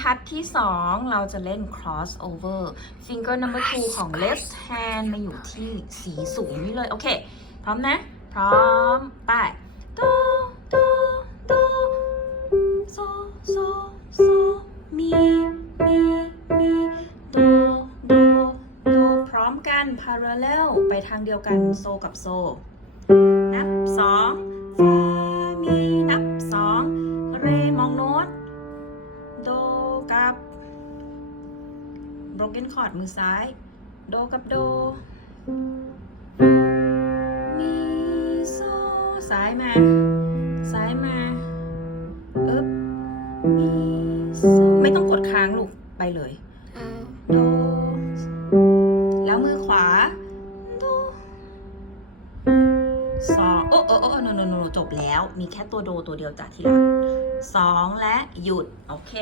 ทัดที่2เราจะเล่น crossover finger number 2 ของ left hand มาอยู่ที่สีสูงนี่เลยโอเคพร้อมนะพร้อมไปโดโดโดโซโซโซมีโดโดโดพร้อมกัน parallel ไปทางเดียวกันโซกับโซนับ2ฟามีนับ2เรมองโน้ตโดกับ broken chord มือซ้ายโดกับโดมีโซซ้ายมามีโซไม่ต้องกดค้างลูกไปเลยโดแล้วมือขวาโด2โนจบแล้วมีแค่ตัวโดตัวเดียวจ้ะทีหลัง2และหยุดโอเค